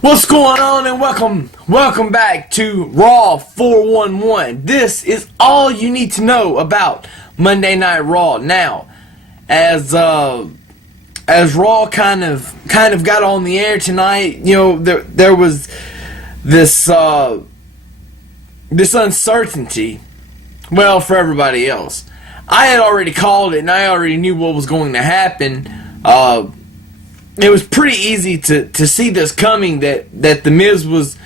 What's going on, and welcome back to Raw 411. This is all you need to know about Monday Night Raw. Now, as Raw kind of got on the air tonight, you know, there was this uncertainty. Well, for everybody else, I had already called it, and I already knew what was going to happen. It was pretty easy to see this coming, that the Miz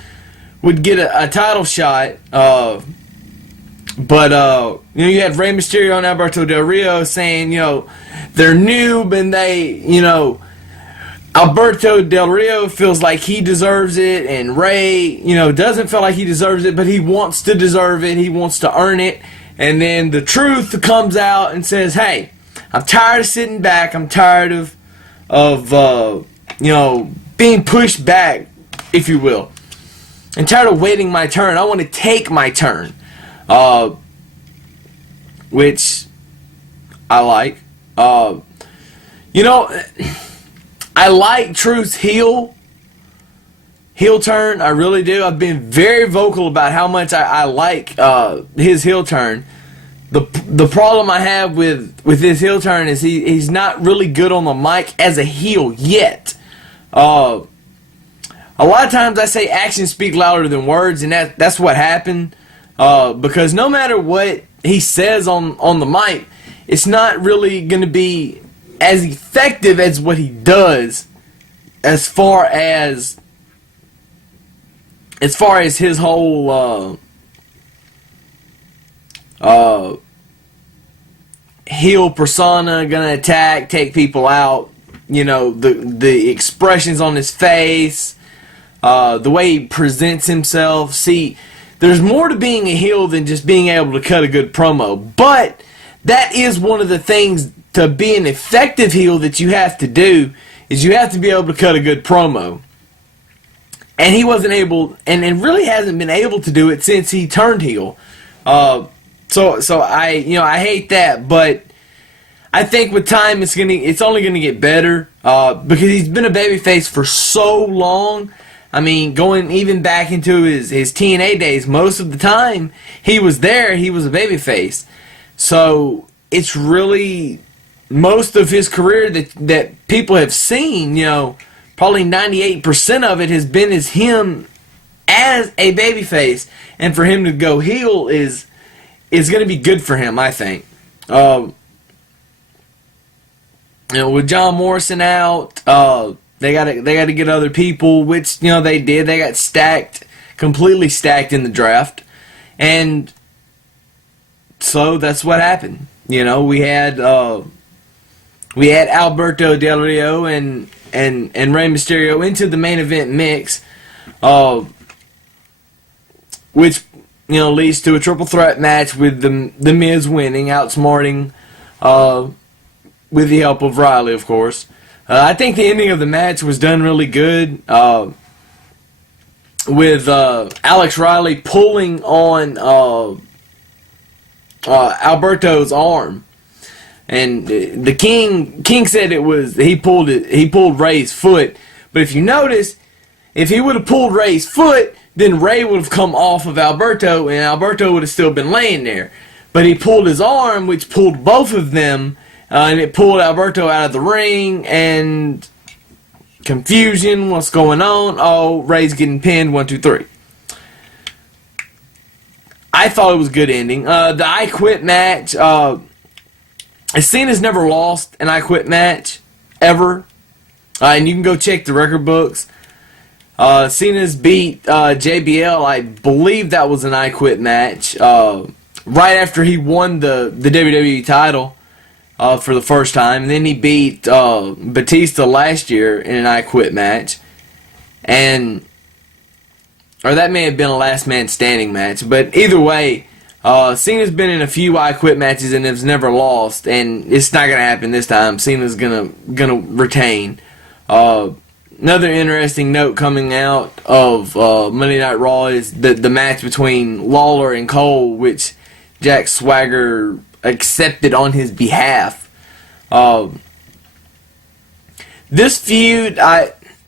would get a title shot, but you know, you had Rey Mysterio and Alberto Del Rio saying, you know, they're noob, and Alberto Del Rio feels like he deserves it, and Rey, you know, doesn't feel like he deserves it, but he wants to deserve it, he wants to earn it. And then the truth comes out and says, hey, I'm tired of sitting back, I'm tired of you know, being pushed back, if you will. I'm tired of waiting my turn. I want to take my turn. Which I like. You know, I like Truth's heel turn. I really do. I've been very vocal about how much I like his heel turn. The problem I have with his heel turn is he's not really good on the mic as a heel yet. A lot of times I say actions speak louder than words, and that's what happened. Because no matter what he says on the mic, it's not really going to be as effective as what he does as far as his whole heel persona, gonna attack, take people out, you know, the expressions on his face, the way he presents himself. See, there's more to being a heel than just being able to cut a good promo, but that is one of the things to be an effective heel that you have to do, is you have to be able to cut a good promo. And he wasn't able, and really hasn't been able to do it since he turned heel. So I hate that, but I think with time it's only gonna get better, because he's been a babyface for so long. I mean, going even back into his TNA days, most of the time he was there, he was a babyface. So it's really most of his career that people have seen, you know, probably 98% of it has been as him as a babyface, and for him to go heel is going to be good for him, I think. You know, with John Morrison out, they got to get other people, which, you know, they did. They got completely stacked in the draft, and so that's what happened. You know, we had Alberto Del Rio and Rey Mysterio into the main event mix, which, you know, leads to a triple threat match with the Miz winning, outsmarting, with the help of Riley, of course. I think the ending of the match was done really good, with Alex Riley pulling on Alberto's arm, and the King said he pulled Rey's foot. But if you notice, if he would have pulled Rey's foot, then Rey would have come off of Alberto, and Alberto would have still been laying there. But he pulled his arm, which pulled both of them, and it pulled Alberto out of the ring, and confusion, what's going on? Oh, Rey's getting pinned, 1, 2, 3. I thought it was a good ending. The I Quit match, Cena's never lost an I Quit match, ever. And you can go check the record books. Cena's beat JBL, I believe that was an I Quit match, right after he won the WWE title for the first time. And then he beat Batista last year in an I Quit match. Or that may have been a last man standing match. But either way, Cena's been in a few I Quit matches and has never lost. And it's not going to happen this time. Cena's gonna retain. Another interesting note coming out of Monday Night Raw is the match between Lawler and Cole, which Jack Swagger accepted on his behalf. This feud,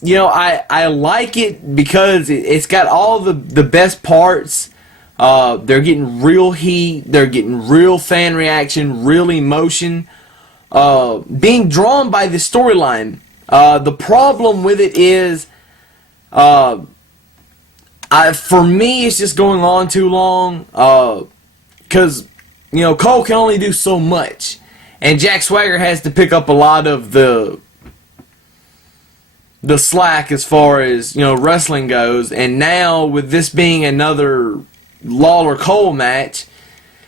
I like it because it's got all the best parts. They're getting real heat. They're getting real fan reaction, real emotion. Being drawn by the storyline. The problem with it is, for me, it's just going on too long. Because, Cole can only do so much. And Jack Swagger has to pick up a lot of the slack as far as, wrestling goes. And now, with this being another Lawler-Cole match,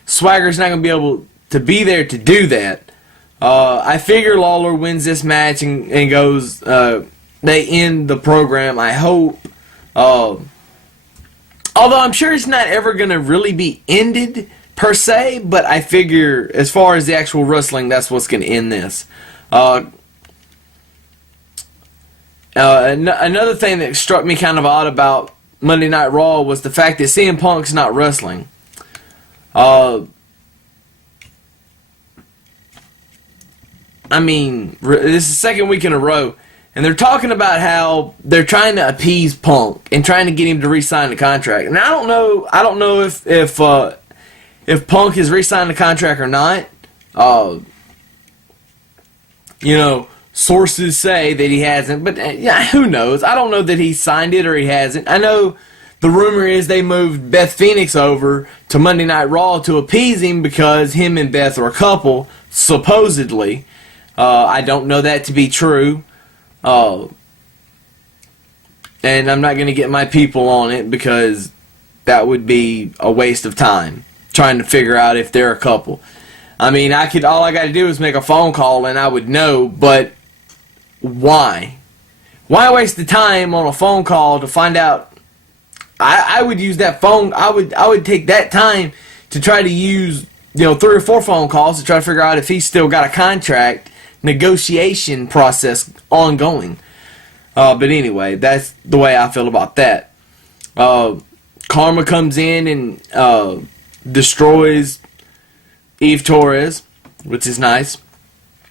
Swagger's not going to be able to be there to do that. I figure Lawler wins this match and goes, they end the program, I hope. Although I'm sure it's not ever going to really be ended, per se, but I figure, as far as the actual wrestling, that's what's going to end this. Another thing that struck me kind of odd about Monday Night Raw was the fact that CM Punk's not wrestling. This is the second week in a row, and they're talking about how they're trying to appease Punk and trying to get him to re-sign the contract. And I don't know if Punk has re-signed the contract or not. Sources say that he hasn't, but who knows? I don't know that he signed it or he hasn't. I know the rumor is they moved Beth Phoenix over to Monday Night Raw to appease him because him and Beth are a couple, supposedly. I don't know that to be true. And I'm not going to get my people on it because that would be a waste of time trying to figure out if they're a couple. All I got to do is make a phone call and I would know, but why? Why waste the time on a phone call to find out? I would use that phone. I would take that time to try to use 3 or 4 phone calls to try to figure out if he's still got a contract negotiation process ongoing. But anyway, that's the way I feel about that. Kharma comes in and destroys Eve Torres, which is nice.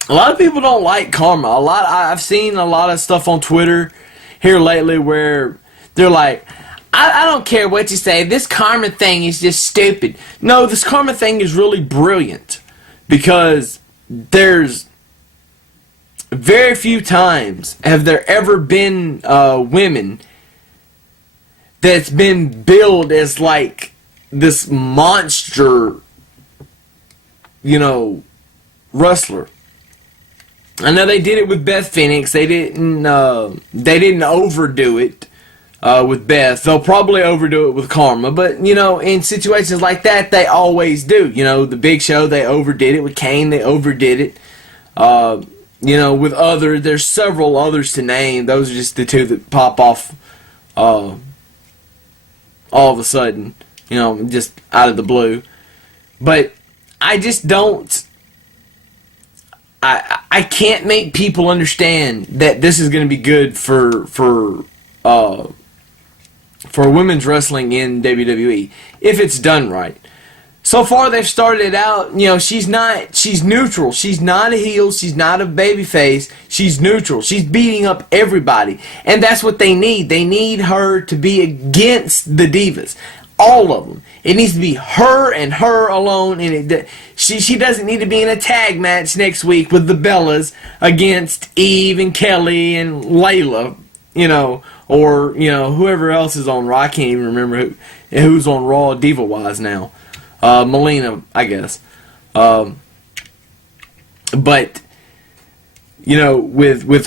A lot of people don't like Kharma. I've seen a lot of stuff on Twitter here lately where they're like, I don't care what you say, this Kharma thing is just stupid. No, this Kharma thing is really brilliant because there's very few times have there ever been women that's been billed as like this monster, wrestler. I know they did it with Beth Phoenix. They didn't overdo it with Beth. They'll probably overdo it with Kharma. But, in situations like that, they always do. The Big Show, they overdid it. With Kane, they overdid it. With there's several others to name. Those are just the two that pop off all of a sudden. Just out of the blue. But I just don't... I can't make people understand that this is going to be good for women's wrestling in WWE if it's done right. So far they've started out, she's neutral. She's not a heel, she's not a babyface, she's neutral. She's beating up everybody. And that's what they need. They need her to be against the Divas. All of them. It needs to be her and her alone. And she doesn't need to be in a tag match next week with the Bellas against Eve and Kelly and Layla, or whoever else is on Raw. I can't even remember who's on Raw Diva-wise now. Melina, I guess. But with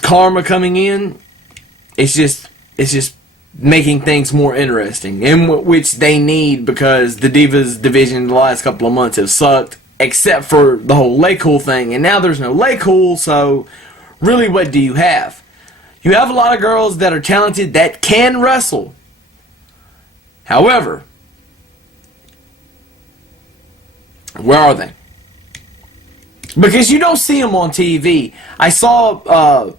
Kharma coming in, it's just making things more interesting, in which they need, because the Divas division the last couple of months have sucked, except for the whole Lay Cool thing, and now there's no Lay Cool, so really what do you have? You have a lot of girls that are talented that can wrestle. However, where are they? Because you don't see them on TV. I saw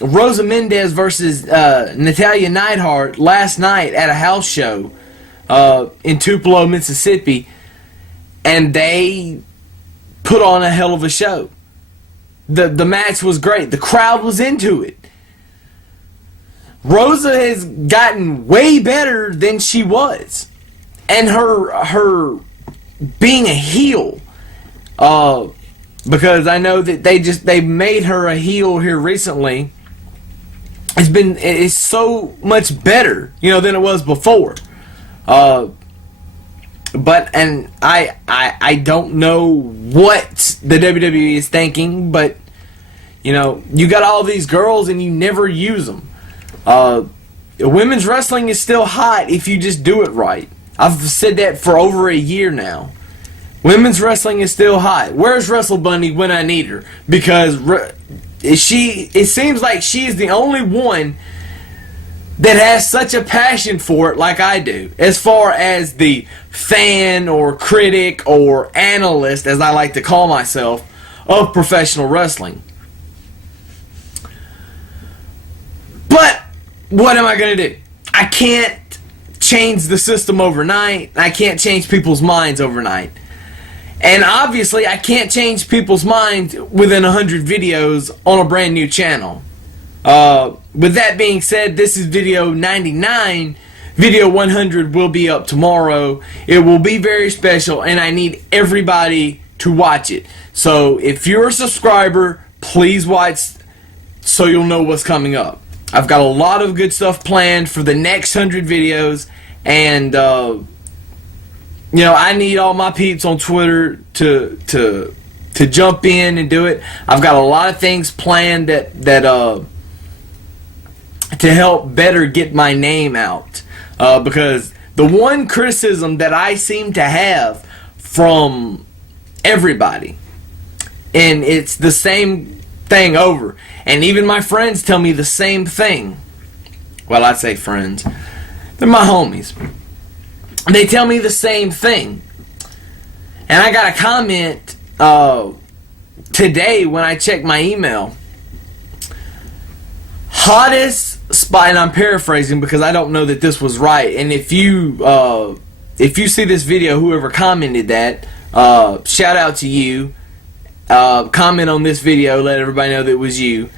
Rosa Mendez versus Natalya Neidhart last night at a house show in Tupelo, Mississippi, and they put on a hell of a show. The match was great. The crowd was into it. Rosa has gotten way better than she was. And her being a heel, because I know that they made her a heel here recently. It's so much better, than it was before. But I don't know what the WWE is thinking, but you got all these girls and you never use them. Women's wrestling is still hot if you just do it right. I've said that for over a year now. Women's wrestling is still hot. Where's Wrestle Bunny when I need her? Because it seems like she's the only one that has such a passion for it like I do. As far as the fan or critic or analyst, as I like to call myself, of professional wrestling. But what am I going to do? I can't change the system overnight. I can't change people's minds overnight. And obviously, I can't change people's minds within 100 videos on a brand new channel. With that being said, this is video 99. Video 100 will be up tomorrow. It will be very special, and I need everybody to watch it. So if you're a subscriber, please watch so you'll know what's coming up. I've got a lot of good stuff planned for the next 100 videos, and I need all my peeps on Twitter to jump in and do it. I've got a lot of things planned that to help better get my name out, because the one criticism that I seem to have from everybody, and it's the same thing over, and even my friends tell me the same thing. Well, I say friends, they're my homies. They tell me the same thing. And I got a comment today when I checked my email. Hottest spot, and I'm paraphrasing because I don't know that this was right. And if you see this video, whoever commented that, shout out to you. Comment on this video, let everybody know that it was you,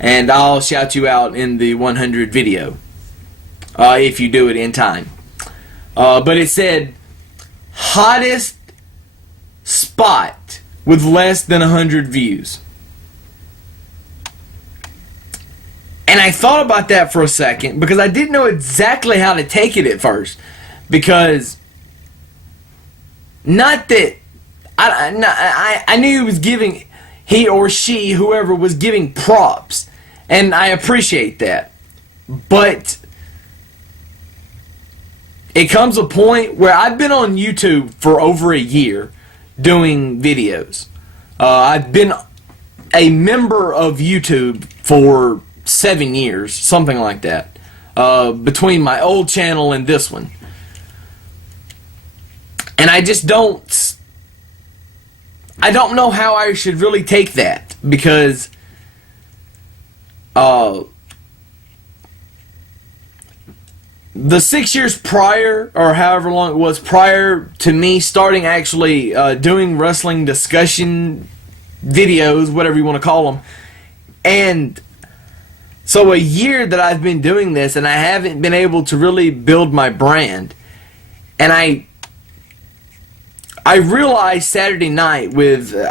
and I'll shout you out in the 100 video if you do it in time. But it said hottest spot with less than 100 views. And I thought about that for a second because I didn't know exactly how to take it at first. Because not that I knew he or she, whoever, was giving props, and I appreciate that. But it comes a point where I've been on YouTube for over a year doing videos. I've been a member of YouTube for 7 years, something like that, between my old channel and this one. And I just don't know how I should really take that, because the 6 years prior, or however long it was prior to me starting actually doing wrestling discussion videos, whatever you want to call them, and so a year that I've been doing this, and I haven't been able to really build my brand. And I realized Saturday night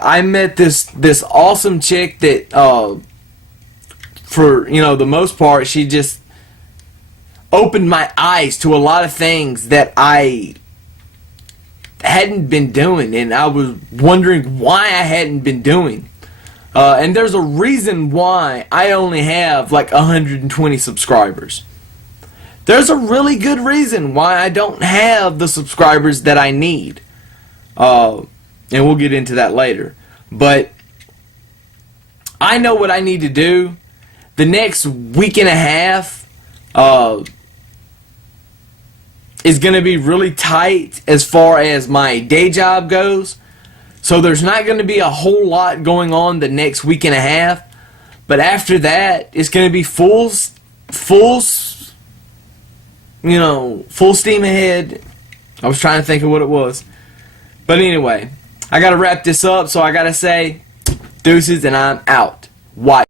I met this awesome chick that for the most part, she just opened my eyes to a lot of things that I hadn't been doing, and I was wondering why I hadn't been doing. And there's a reason why I only have like 120 subscribers. There's a really good reason why I don't have the subscribers that I need. And we'll get into that later. But I know what I need to do. The next week and a half is going to be really tight as far as my day job goes. So there's not going to be a whole lot going on the next week and a half. But after that, it's going to be full steam ahead. I was trying to think of what it was. But anyway, I got to wrap this up, so I got to say deuces, and I'm out. White.